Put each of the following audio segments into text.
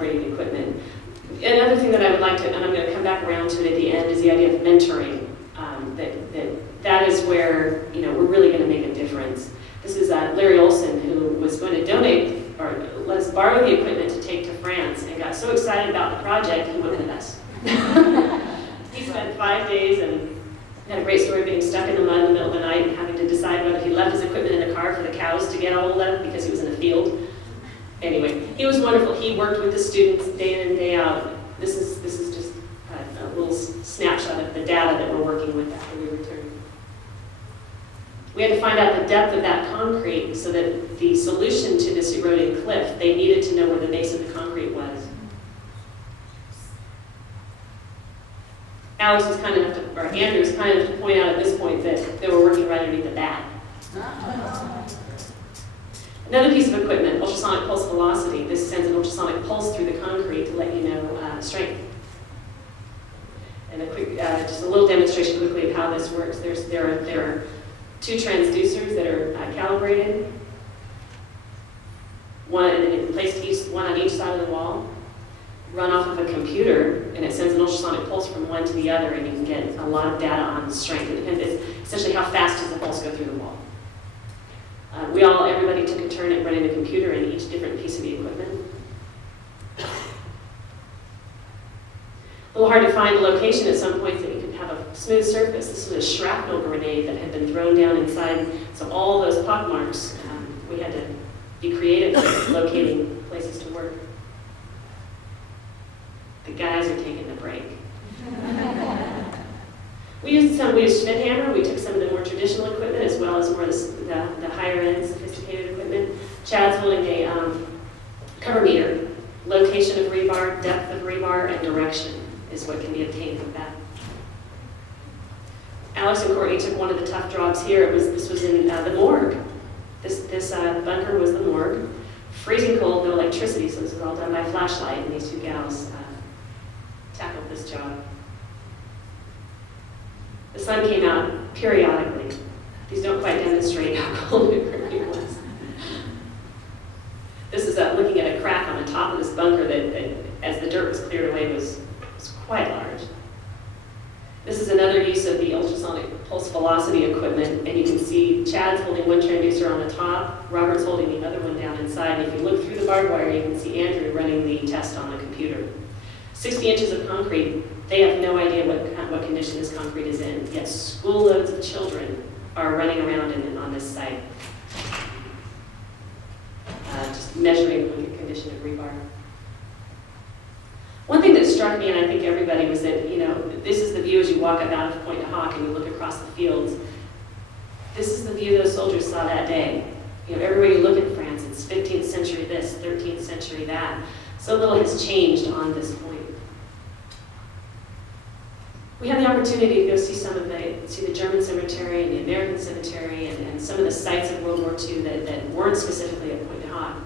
calibrating the equipment. Another thing that I would like to, and I'm going to come back around to it at the end, is the idea of mentoring. That is where we're really going to make a difference. This is Larry Olson, who was going to donate or let us borrow the equipment to take to France, and got so excited about the project he went with us. He spent 5 days and had a great story of being stuck in the mud in the middle of the night and having to decide whether he left his equipment in the car for the cows to get all of them because he was in a field. Anyway, he was wonderful. He worked with the students day in and day out. This is just a little snapshot of the data that we're working with after we return. We had to find out the depth of that concrete so that the solution to this eroding cliff, they needed to know where the base of the concrete was. Alex was kind enough to, or Andrew was kind enough to point out at this point that they were working right underneath the bat. Another piece of equipment, ultrasonic pulse velocity. This sends an ultrasonic pulse through the concrete to let you know strength. And a quick, just a little demonstration quickly of how this works. There are two transducers that are calibrated, placed one on each side of the wall, run off of a computer, and it sends an ultrasonic pulse from one to the other, and you can get a lot of data on strength. It depends, it's essentially how fast does the pulse go through the wall. Everybody took a turn at running the computer in each different piece of the equipment. A little hard to find a location at some points that you could have a smooth surface. This was a shrapnel grenade that had been thrown down inside, so all those pockmarks, we had to be creative with locating places to work. The guys are taking the break. We used Schmidt hammer. We took some of the more traditional equipment as well as more the higher end sophisticated equipment. Chad's holding a cover meter. Location of rebar, depth of rebar, and direction is what can be obtained from that. Alex and Courtney took one of the tough jobs here. This was in the morgue. This bunker was the morgue. Freezing cold, no electricity, so this was all done by flashlight, and these two gals tackled this job. The sun came out periodically. These don't quite demonstrate how cold it really was. This is looking at a crack on the top of this bunker that as the dirt was cleared away, was quite large. This is another use of the ultrasonic pulse velocity equipment, and you can see Chad's holding one transducer on the top, Robert's holding the other one down inside, and if you look through the barbed wire, you can see Andrew running the test on a computer. 60 inches of concrete, they have no idea what condition this concrete is in, yet school loads of children are running around on this site, just measuring the condition of rebar. One thing that struck me, and I think everybody, was that, this is the view as you walk up out of Point de Hoc and you look across the fields. This is the view those soldiers saw that day. Everywhere you look in France, it's 15th century this, 13th century that. So little has changed on this point. We had the opportunity to go see the German cemetery and the American cemetery and some of the sites of World War II that weren't specifically at Point de Hoc.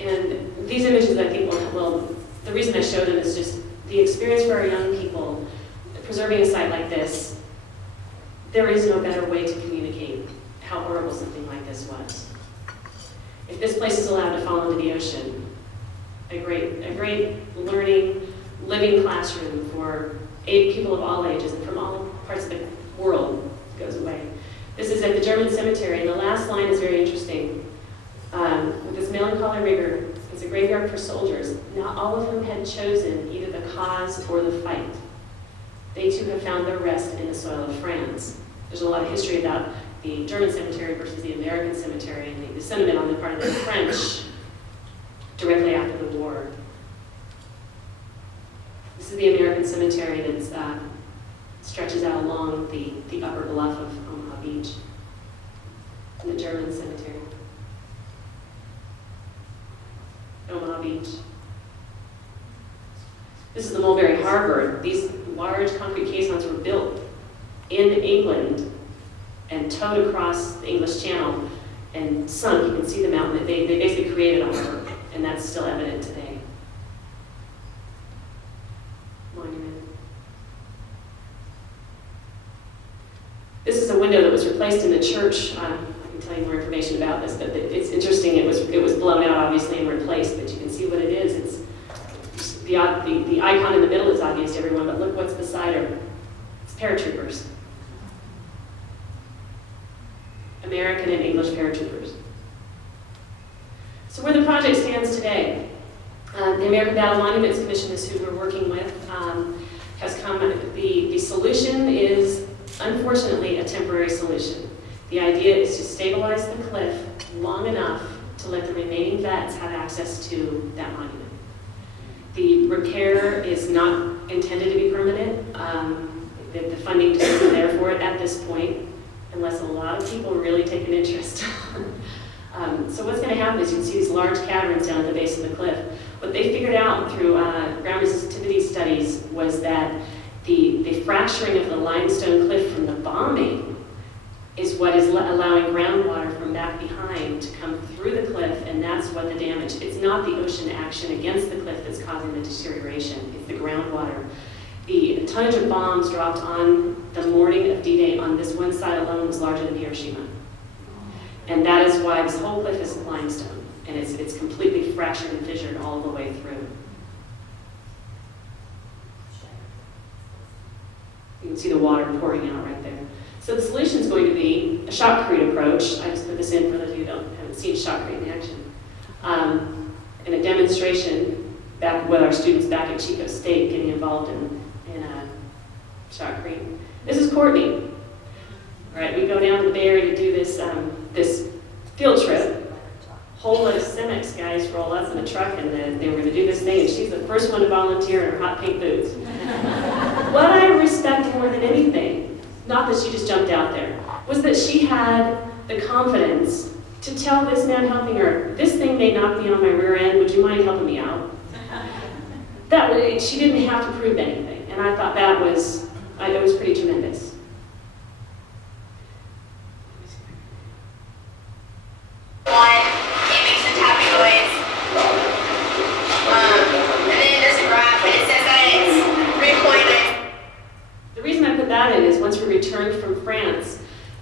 And these images, I think, the reason I show them is just the experience for our young people. Preserving a site like this, there is no better way to communicate how horrible something like this was. If this place is allowed to fall into the ocean, a great learning, living classroom for people of all ages and from all parts of the world goes away. This is at the German cemetery, and the last line is very interesting. With this melancholy rigor, it's a graveyard for soldiers. Not all of whom had chosen either the cause or the fight. They too have found their rest in the soil of France. There's a lot of history about the German cemetery versus the American cemetery and the sentiment on the part of the French directly after the war. This is the American cemetery that stretches out along the upper bluff of Omaha Beach. And the German cemetery. Omaha Beach. This is the Mulberry Harbor. These large concrete caissons were built in England and towed across the English Channel and sunk. You can see them out. They basically created a harbor, and that's still evident today. Monument. This is a window that was replaced in the church. I can tell you more information about this, but it's interesting. It was blown out, obviously, and replaced, but you can see what it is. the icon in the middle is obvious to everyone, but look what's beside her. It's paratroopers. American and English paratroopers. So where the project stands today, the American Battle Monuments Commission is who we're working with, has come, the solution is unfortunately a temporary solution. The idea is to stabilize the cliff long enough to let the remaining vets have access to that monument. The repair is not intended to be permanent. The funding just isn't there for it at this point, unless a lot of people really take an interest. So what's going to happen is you can see these large caverns down at the base of the cliff. What they figured out through ground resistivity studies was that the fracturing of the limestone cliff from the bombing is what is allowing groundwater from back behind to come through the cliff, and that's what the damage. It's not the ocean action against the cliff that's causing the deterioration, it's the groundwater. The tonnage of bombs dropped on the morning of D-Day on this one side alone was larger than Hiroshima. And that is why this whole cliff is limestone, and it's completely fractured and fissured all the way through. You can see the water pouring out right there. So the solution is going to be a shotcrete approach. I just put this in for those of you who haven't seen shotcrete in action. In a demonstration back with our students back at Chico State getting involved in shotcrete. This is Courtney. All right, we go down to the Bay Area to do this, this field trip. Whole lot of Cemex guys roll up in a truck and they were going to do this thing, and she's the first one to volunteer in her hot pink boots. What I respect more than anything, not that she just jumped out there, was that she had the confidence to tell this man helping her, this thing may knock me on my rear end, would you mind helping me out? That way, she didn't have to prove anything, and I thought that was, it was pretty tremendous. It makes a tapping noise, and then it does a graph, and it says that it's 3.9. The reason I put that in is once we returned from France,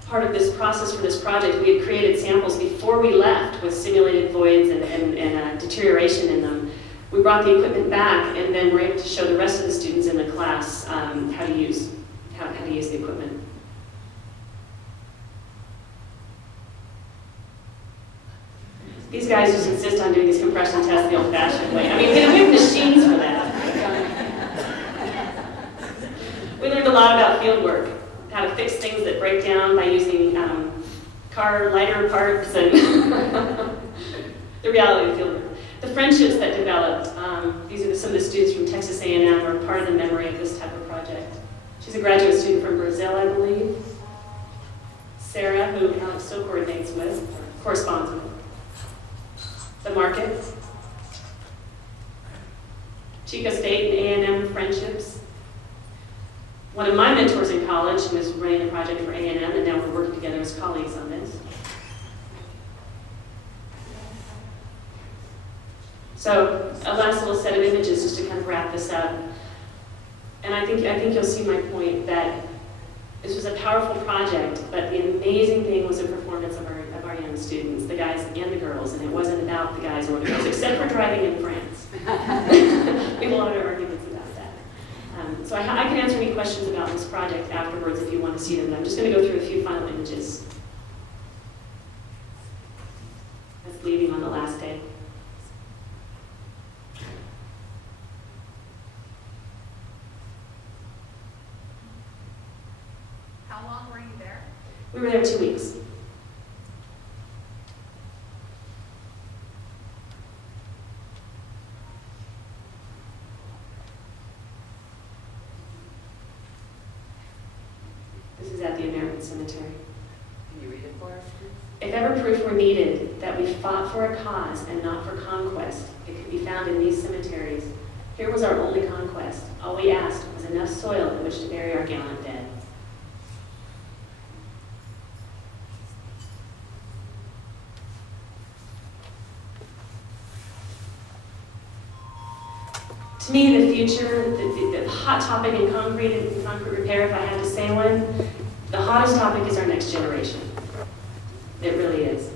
part of this process for this project, we had created samples before we left with simulated voids and deterioration in them. We brought the equipment back, and then we're able to show the rest of the students in the class how to use the equipment. These guys just insist on doing these compression tests the old-fashioned way. I mean, we have machines for that. We learned a lot about field work, how to fix things that break down by using car lighter parts and the reality of field work. The friendships that developed, these are some of the students from Texas A&M who are part of the memory of this type of project. She's a graduate student from Brazil, I believe. Sarah, who Alex still coordinates with, or corresponds with. The market. Chico State and A&M friendships. One of my mentors in college was running a project for A&M, and now we're working together as colleagues on this. So a last little set of images just to kind of wrap this up. And I think you'll see my point that this was a powerful project, but the amazing thing was the performance of our young students, the guys and the girls, and it wasn't about the guys or the girls, except for driving in France. We have a lot of arguments about that. So I can answer any questions about this project afterwards if you want to see them. I'm just going to go through a few final images. That's leaving on the last day. How long were you there? We were there 2 weeks. This is at the American Cemetery. Can you read it for us, please? If ever proof were needed that we fought for a cause and not for conquest, it could be found in these cemeteries. Here was our only conquest. All we asked was enough soil in which to bury our gallant dead. To me, the future, the hot topic in concrete and concrete repair, if I had to say one, the hottest topic is our next generation. It really is.